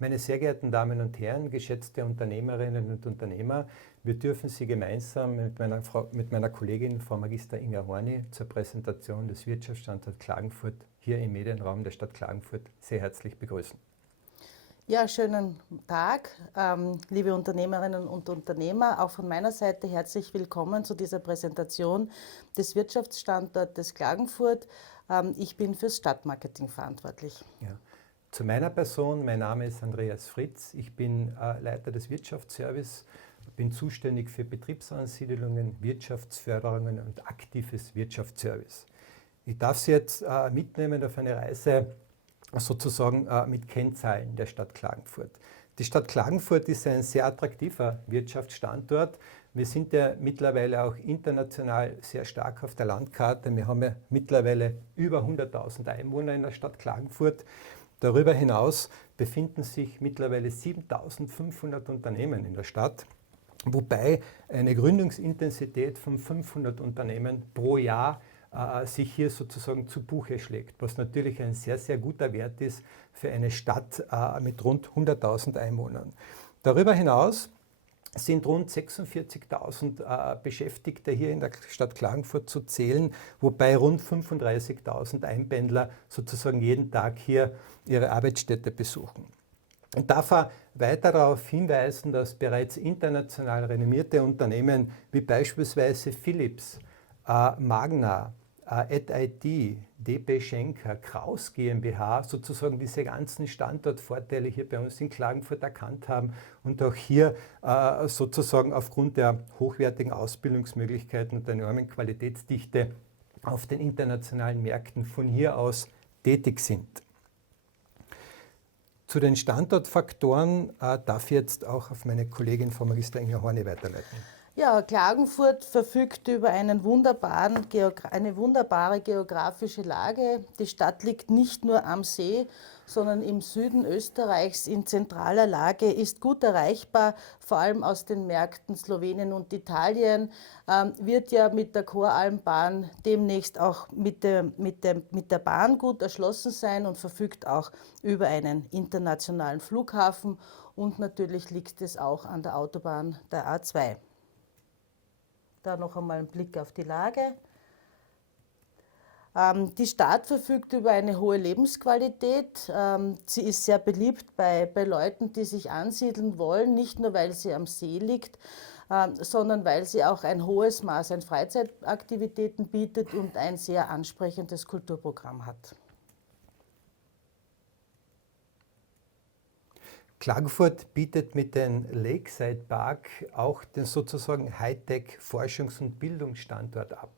Meine sehr geehrten Damen und Herren, geschätzte Unternehmerinnen und Unternehmer, wir dürfen Sie gemeinsam mit meiner Kollegin Frau Magister Inga Horny zur Präsentation des Wirtschaftsstandorts Klagenfurt hier im Medienraum der Stadt Klagenfurt sehr herzlich begrüßen. Ja, schönen Tag, liebe Unternehmerinnen und Unternehmer. Auch von meiner Seite herzlich willkommen zu dieser Präsentation des Wirtschaftsstandortes Klagenfurt. Ich bin fürs Stadtmarketing verantwortlich. Ja. Zu meiner Person, mein Name ist Andreas Fritz, ich bin Leiter des Wirtschaftsservice, bin zuständig für Betriebsansiedelungen, Wirtschaftsförderungen und aktives Wirtschaftsservice. Ich darf Sie jetzt mitnehmen auf eine Reise sozusagen mit Kennzahlen der Stadt Klagenfurt. Die Stadt Klagenfurt ist ein sehr attraktiver Wirtschaftsstandort. Wir sind ja mittlerweile auch international sehr stark auf der Landkarte. Wir haben ja mittlerweile über 100.000 Einwohner in der Stadt Klagenfurt. Darüber hinaus befinden sich mittlerweile 7.500 Unternehmen in der Stadt, wobei eine Gründungsintensität von 500 Unternehmen pro Jahr sich hier sozusagen zu Buche schlägt, was natürlich ein sehr, sehr guter Wert ist für eine Stadt mit rund 100.000 Einwohnern. Darüber hinaus sind rund 46.000 Beschäftigte hier in der Stadt Klagenfurt zu zählen, wobei rund 35.000 Einpendler sozusagen jeden Tag hier ihre Arbeitsstätte besuchen. Ich darf auch weiter darauf hinweisen, dass bereits international renommierte Unternehmen wie beispielsweise Philips, Magna, AdIT, DB Schenker, Kraus GmbH sozusagen diese ganzen Standortvorteile hier bei uns in Klagenfurt erkannt haben und auch hier sozusagen aufgrund der hochwertigen Ausbildungsmöglichkeiten und der enormen Qualitätsdichte auf den internationalen Märkten von hier aus tätig sind. Zu den Standortfaktoren darf ich jetzt auch auf meine Kollegin Frau Magister Inga Horny weiterleiten. Ja, Klagenfurt verfügt über eine wunderbare geografische Lage. Die Stadt liegt nicht nur am See, sondern im Süden Österreichs in zentraler Lage, ist gut erreichbar, vor allem aus den Märkten Slowenien und Italien, wird ja mit der Koralmbahn demnächst auch mit der Bahn gut erschlossen sein und verfügt auch über einen internationalen Flughafen und natürlich liegt es auch an der Autobahn der A2. Da noch einmal ein Blick auf die Lage. Die Stadt verfügt über eine hohe Lebensqualität. Sie ist sehr beliebt bei Leuten, die sich ansiedeln wollen, nicht nur weil sie am See liegt, sondern weil sie auch ein hohes Maß an Freizeitaktivitäten bietet und ein sehr ansprechendes Kulturprogramm hat. Klagenfurt bietet mit dem Lakeside Park auch den sozusagen Hightech-Forschungs- und Bildungsstandort ab.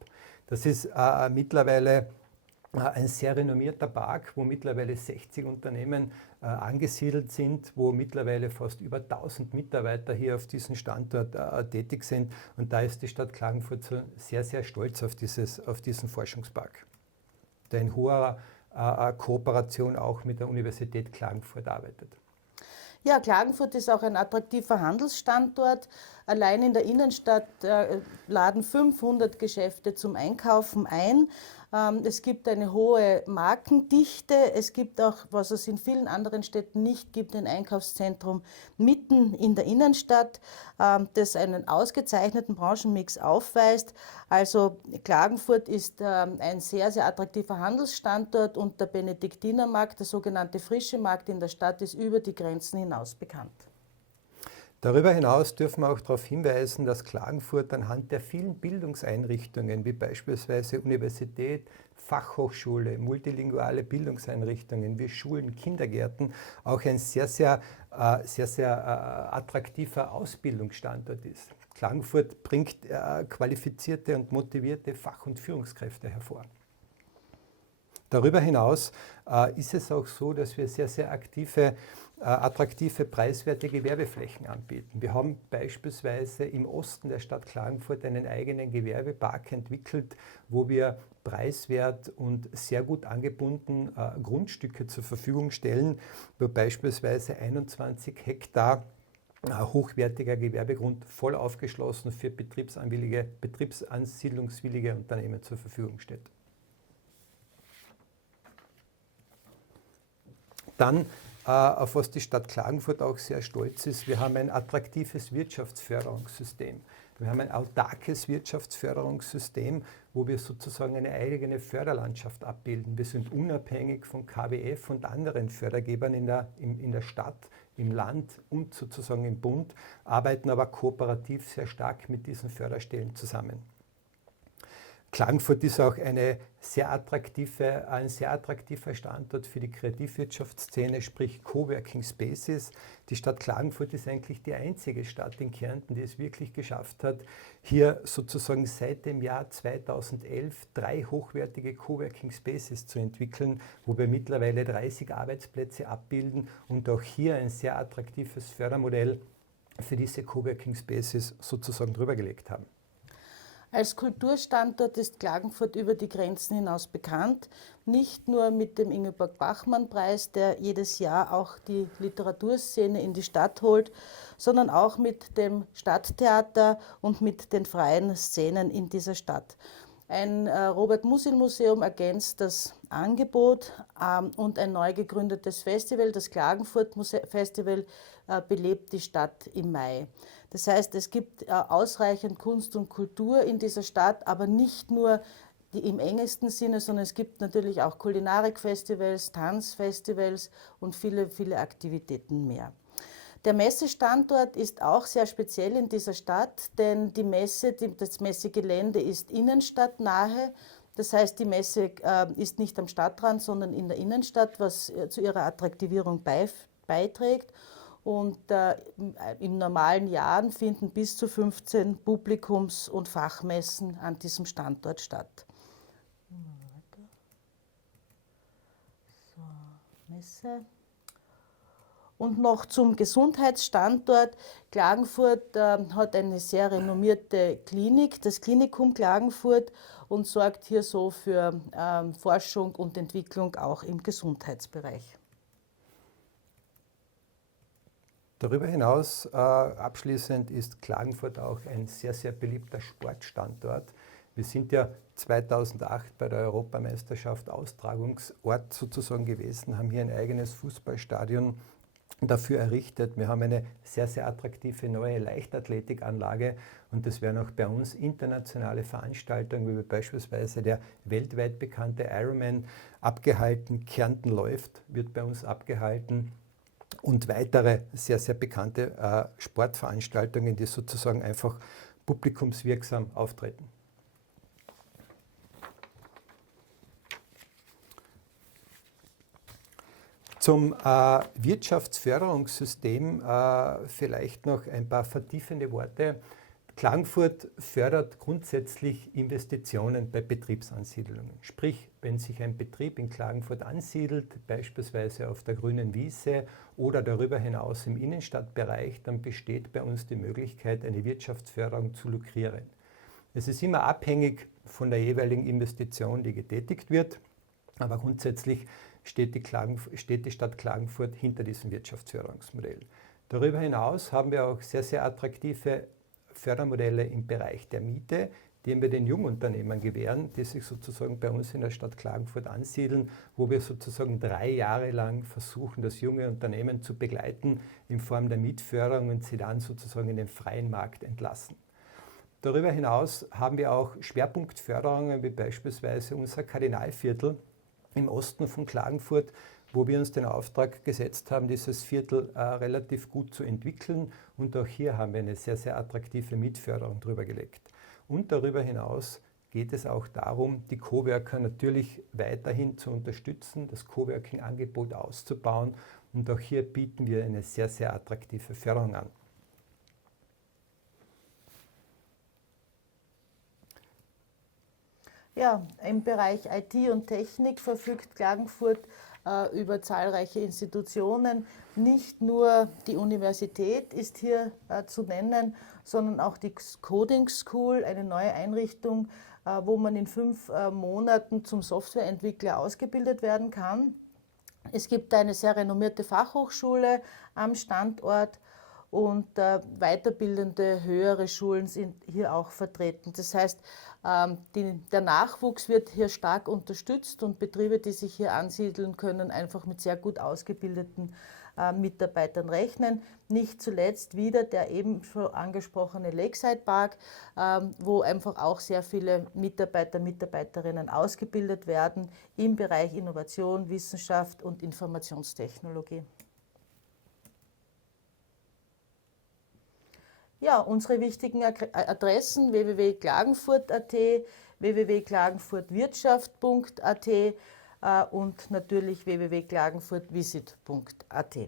Das ist mittlerweile ein sehr renommierter Park, wo mittlerweile 60 Unternehmen angesiedelt sind, wo mittlerweile fast über 1000 Mitarbeiter hier auf diesem Standort tätig sind. Und da ist die Stadt Klagenfurt so sehr, sehr stolz auf diesen Forschungspark, der in hoher Kooperation auch mit der Universität Klagenfurt arbeitet. Ja, Klagenfurt ist auch ein attraktiver Handelsstandort. Allein in der Innenstadt laden 500 Geschäfte zum Einkaufen ein. Es gibt eine hohe Markendichte. Es gibt auch, was es in vielen anderen Städten nicht gibt, ein Einkaufszentrum mitten in der Innenstadt, das einen ausgezeichneten Branchenmix aufweist. Also Klagenfurt ist ein sehr, sehr attraktiver Handelsstandort und der Benediktinermarkt, der sogenannte frische Markt in der Stadt, ist über die Grenzen hinaus bekannt. Darüber hinaus dürfen wir auch darauf hinweisen, dass Klagenfurt anhand der vielen Bildungseinrichtungen wie beispielsweise Universität, Fachhochschule, multilinguale Bildungseinrichtungen wie Schulen, Kindergärten auch ein sehr, sehr attraktiver Ausbildungsstandort ist. Klagenfurt bringt qualifizierte und motivierte Fach- und Führungskräfte hervor. Darüber hinaus ist es auch so, dass wir sehr, sehr attraktive, preiswerte Gewerbeflächen anbieten. Wir haben beispielsweise im Osten der Stadt Klagenfurt einen eigenen Gewerbepark entwickelt, wo wir preiswert und sehr gut angebunden Grundstücke zur Verfügung stellen, wo beispielsweise 21 Hektar hochwertiger Gewerbegrund voll aufgeschlossen für betriebsansiedlungswillige Unternehmen zur Verfügung steht. Dann auf was die Stadt Klagenfurt auch sehr stolz ist. Wir haben ein attraktives Wirtschaftsförderungssystem. Wir haben ein autarkes Wirtschaftsförderungssystem, wo wir sozusagen eine eigene Förderlandschaft abbilden. Wir sind unabhängig von KWF und anderen Fördergebern in der Stadt, im Land und sozusagen im Bund, arbeiten aber kooperativ sehr stark mit diesen Förderstellen zusammen. Klagenfurt ist auch ein sehr attraktiver Standort für die Kreativwirtschaftsszene, sprich Coworking Spaces. Die Stadt Klagenfurt ist eigentlich die einzige Stadt in Kärnten, die es wirklich geschafft hat, hier sozusagen seit dem Jahr 2011 3 hochwertige Coworking Spaces zu entwickeln, wo wir mittlerweile 30 Arbeitsplätze abbilden und auch hier ein sehr attraktives Fördermodell für diese Coworking Spaces sozusagen drübergelegt haben. Als Kulturstandort ist Klagenfurt über die Grenzen hinaus bekannt, nicht nur mit dem Ingeborg-Bachmann-Preis, der jedes Jahr auch die Literaturszene in die Stadt holt, sondern auch mit dem Stadttheater und mit den freien Szenen in dieser Stadt. Ein Robert-Musil-Museum ergänzt das Angebot und ein neu gegründetes Festival, das Klagenfurt-Festival, belebt die Stadt im Mai. Das heißt, es gibt ausreichend Kunst und Kultur in dieser Stadt, aber nicht nur im engsten Sinne, sondern es gibt natürlich auch Kulinarikfestivals, Tanzfestivals und viele, viele Aktivitäten mehr. Der Messestandort ist auch sehr speziell in dieser Stadt, denn das Messegelände ist innenstadtnahe. Das heißt, die Messe ist nicht am Stadtrand, sondern in der Innenstadt, was zu ihrer Attraktivierung beiträgt. Und in normalen Jahren finden bis zu 15 Publikums- und Fachmessen an diesem Standort statt. So, Messe. Und noch zum Gesundheitsstandort. Klagenfurt hat eine sehr renommierte Klinik, das Klinikum Klagenfurt, und sorgt hier so für Forschung und Entwicklung auch im Gesundheitsbereich. Darüber hinaus abschließend ist Klagenfurt auch ein sehr, sehr beliebter Sportstandort. Wir sind ja 2008 bei der Europameisterschaft Austragungsort sozusagen gewesen, haben hier ein eigenes Fußballstadion dafür errichtet. Wir haben eine sehr, sehr attraktive neue Leichtathletikanlage und es werden auch bei uns internationale Veranstaltungen, wie beispielsweise der weltweit bekannte Ironman abgehalten. Kärnten läuft, wird bei uns abgehalten. Und weitere sehr, sehr bekannte Sportveranstaltungen, die sozusagen einfach publikumswirksam auftreten. Zum Wirtschaftsförderungssystem vielleicht noch ein paar vertiefende Worte. Klagenfurt fördert grundsätzlich Investitionen bei Betriebsansiedlungen. Sprich, wenn sich ein Betrieb in Klagenfurt ansiedelt, beispielsweise auf der grünen Wiese oder darüber hinaus im Innenstadtbereich, dann besteht bei uns die Möglichkeit, eine Wirtschaftsförderung zu lukrieren. Es ist immer abhängig von der jeweiligen Investition, die getätigt wird, aber grundsätzlich steht die Stadt Klagenfurt hinter diesem Wirtschaftsförderungsmodell. Darüber hinaus haben wir auch sehr, sehr attraktive Fördermodelle im Bereich der Miete, die wir den Jungunternehmern gewähren, die sich sozusagen bei uns in der Stadt Klagenfurt ansiedeln, wo wir sozusagen 3 Jahre lang versuchen, das junge Unternehmen zu begleiten in Form der Mietförderung und sie dann sozusagen in den freien Markt entlassen. Darüber hinaus haben wir auch Schwerpunktförderungen, wie beispielsweise unser Kardinalviertel im Osten von Klagenfurt, wo wir uns den Auftrag gesetzt haben, dieses Viertel relativ gut zu entwickeln. Und auch hier haben wir eine sehr, sehr attraktive Mietförderung drüber gelegt. Und darüber hinaus geht es auch darum, die Coworker natürlich weiterhin zu unterstützen, das Coworking-Angebot auszubauen. Und auch hier bieten wir eine sehr, sehr attraktive Förderung an. Ja, im Bereich IT und Technik verfügt Klagenfurt über zahlreiche Institutionen. Nicht nur die Universität ist hier zu nennen, sondern auch die Coding School, eine neue Einrichtung, wo man in 5 Monaten zum Softwareentwickler ausgebildet werden kann. Es gibt eine sehr renommierte Fachhochschule am Standort und weiterbildende höhere Schulen sind hier auch vertreten. Das heißt, der Nachwuchs wird hier stark unterstützt und Betriebe, die sich hier ansiedeln, können einfach mit sehr gut ausgebildeten Mitarbeitern rechnen. Nicht zuletzt wieder der eben schon angesprochene Lakeside Park, wo einfach auch sehr viele Mitarbeiter, Mitarbeiterinnen ausgebildet werden im Bereich Innovation, Wissenschaft und Informationstechnologie. Ja, unsere wichtigen Adressen www.klagenfurt.at, www.klagenfurtwirtschaft.at und natürlich www.klagenfurtvisit.at.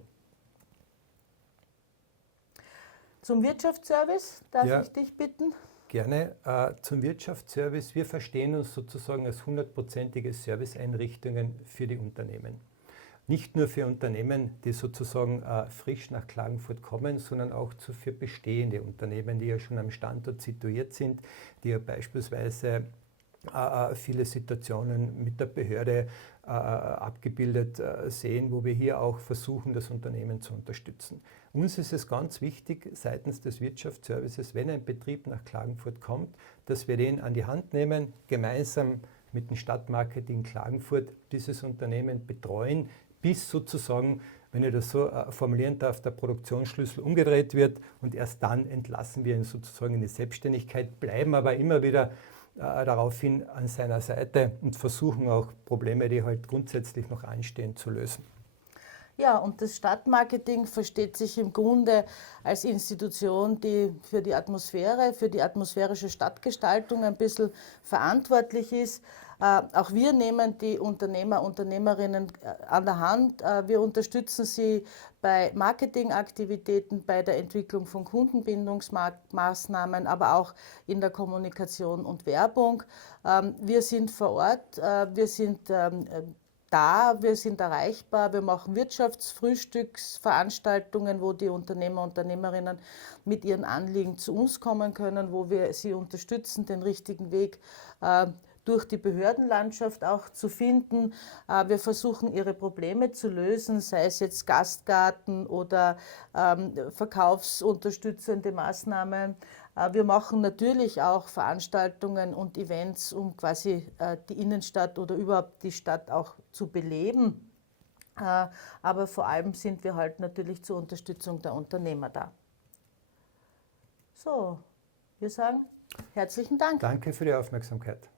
Zum Wirtschaftsservice darf ich dich bitten? Gerne. Zum Wirtschaftsservice. Wir verstehen uns sozusagen als 100%ige Serviceeinrichtungen für die Unternehmen. Nicht nur für Unternehmen, die sozusagen frisch nach Klagenfurt kommen, sondern auch für bestehende Unternehmen, die ja schon am Standort situiert sind, die ja beispielsweise viele Situationen mit der Behörde abgebildet sehen, wo wir hier auch versuchen, das Unternehmen zu unterstützen. Uns ist es ganz wichtig seitens des Wirtschaftsservices, wenn ein Betrieb nach Klagenfurt kommt, dass wir den an die Hand nehmen, gemeinsam mit dem Stadtmarketing Klagenfurt dieses Unternehmen betreuen, bis sozusagen, wenn ich das so formulieren darf, der Produktionsschlüssel umgedreht wird und erst dann entlassen wir ihn sozusagen in die Selbstständigkeit, bleiben aber immer wieder daraufhin an seiner Seite und versuchen auch Probleme, die halt grundsätzlich noch anstehen, zu lösen. Ja, und das Stadtmarketing versteht sich im Grunde als Institution, die für die Atmosphäre, für die atmosphärische Stadtgestaltung ein bisschen verantwortlich ist. Auch wir nehmen die Unternehmer, Unternehmerinnen an der Hand. Wir unterstützen sie bei Marketingaktivitäten, bei der Entwicklung von Kundenbindungsmaßnahmen, aber auch in der Kommunikation und Werbung. Wir sind vor Ort, wir sind wir sind erreichbar, wir machen Wirtschaftsfrühstücksveranstaltungen, wo die Unternehmer, Unternehmerinnen mit ihren Anliegen zu uns kommen können, wo wir sie unterstützen, den richtigen Weg durch die Behördenlandschaft auch zu finden. Wir versuchen, ihre Probleme zu lösen, sei es jetzt Gastgarten oder verkaufsunterstützende Maßnahmen. Wir machen natürlich auch Veranstaltungen und Events, um quasi die Innenstadt oder überhaupt die Stadt auch zu beleben. Aber vor allem sind wir halt natürlich zur Unterstützung der Unternehmer da. So, wir sagen herzlichen Dank. Danke für die Aufmerksamkeit.